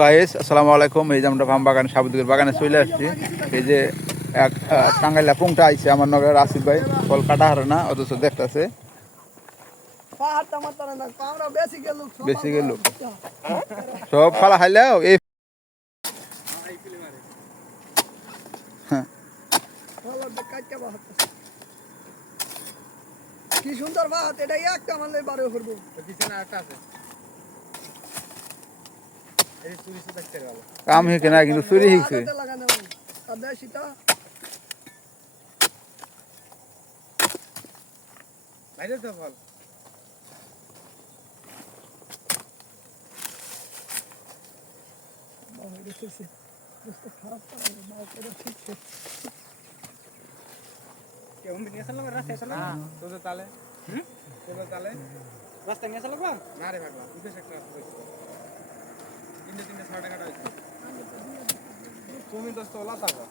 Guys আসসালামু আলাইকুম। এই যে আমরা ফার্ম বাগান সাবুদ্দিকের বাগানে চলে আসছি। এই যে এক টাঙ্গাইলা পুংটা আইছে আমার নগর আসিফ ভাই, ফল কাটা হারে না অথচ দেখতেছে বেশি গেল সব ফালা খাইলেও এই কি সুন্দর ভাত, এটা একটা মানলে বারো করবো। কাম হেকে না কিন্তু চুরি হিকছে। লাগানো তাদের সেটা বাইরে তো ফল খারাপ ঠিক কেউ নিয়ে আসলো রাস্তায় আসলো না তোদের তালে তোদের তালে রাস্তায় নিয়ে আসলো না রে ভাগলা উদ্দেশ্য একটা তিনটে 6 টাকাটা হয়েছে তুমি দোস্ত ওলা থাকো